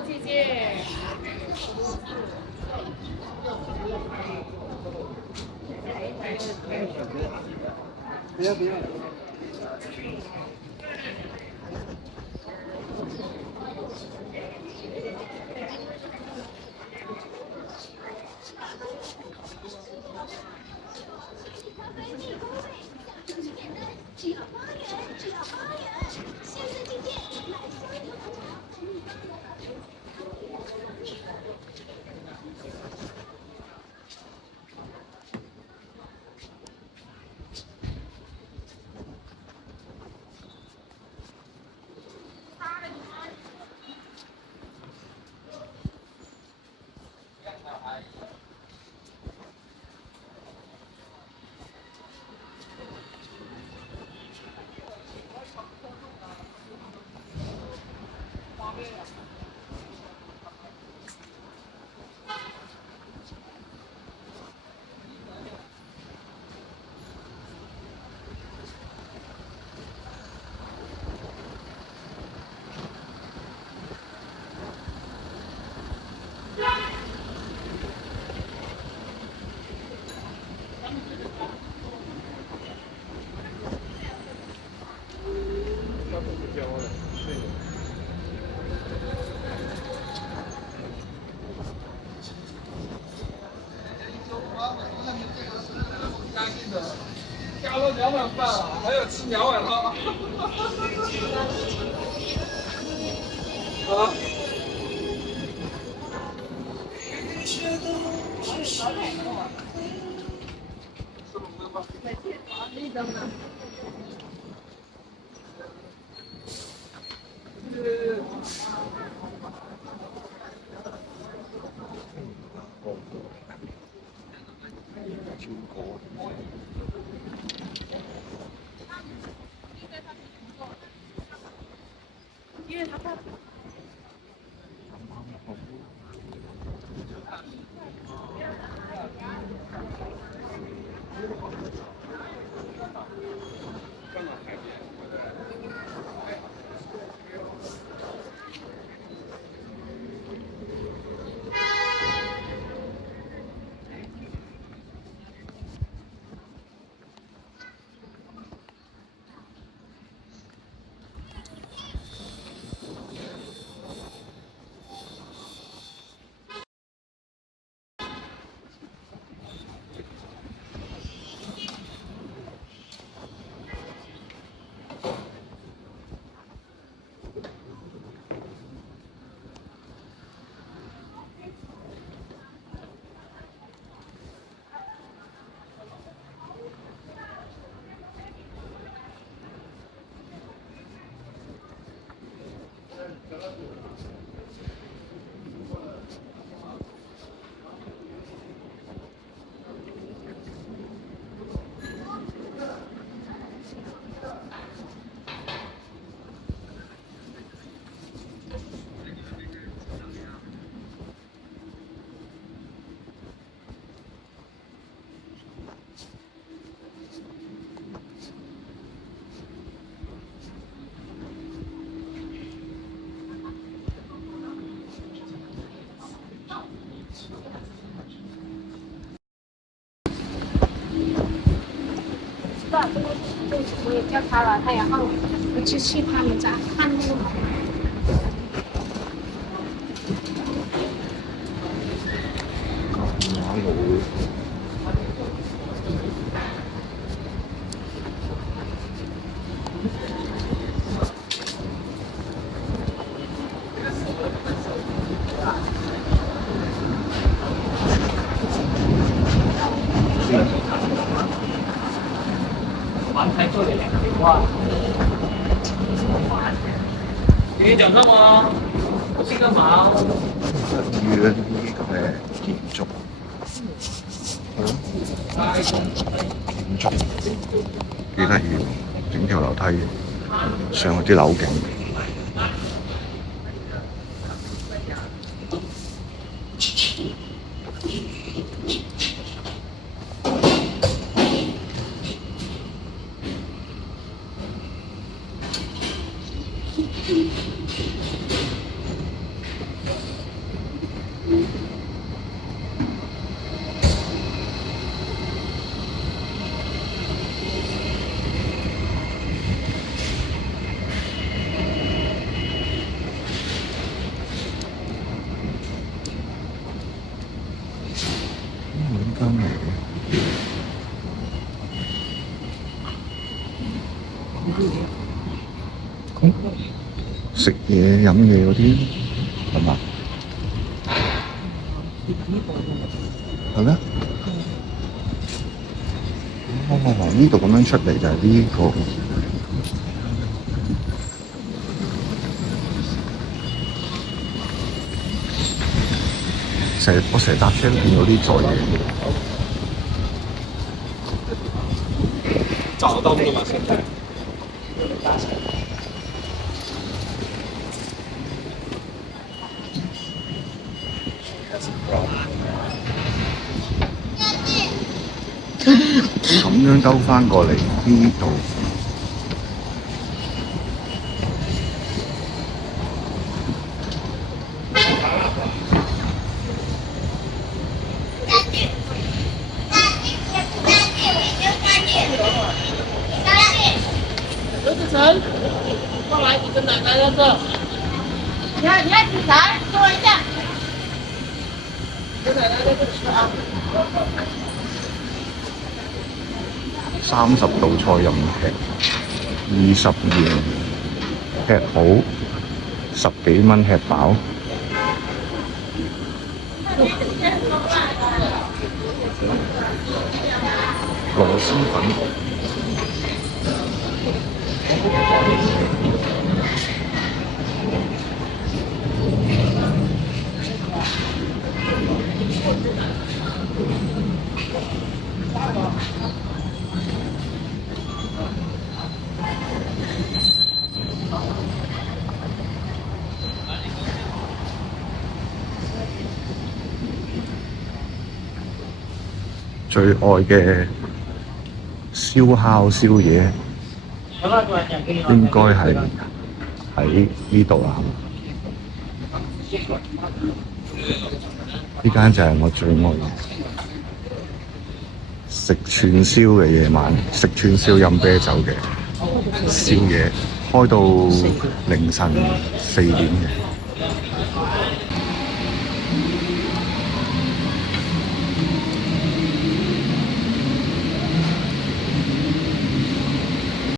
姐姐。不要不要。加了2碗饭啊，还要吃2碗汤。啊。因为他怕。我也叫他了，他然后我就去他们家看路。馬路。完才做了2句话。你講什麼？我去幹嘛？醫院呢個嘅建築，建築幾得意，整條樓梯上去啲樓景。食嘢飲嘢嗰啲係嘛？係咩？呢度咁樣出嚟就係呢個。我成日搭車都見到啲座嘢。找到了吗？现在？咁樣兜翻過嚟呢度，刘志成，过来，你跟奶奶在这。你看子涵，给我一下。跟奶奶在这吃啊。30道菜任吃，20元吃好，10幾蚊吃飽。螺絲粉。最愛嘅燒烤宵夜應該係喺呢度啦。呢間就係我最愛食串燒嘅夜晚，食串燒飲啤酒嘅宵夜，開到凌晨4點嘅。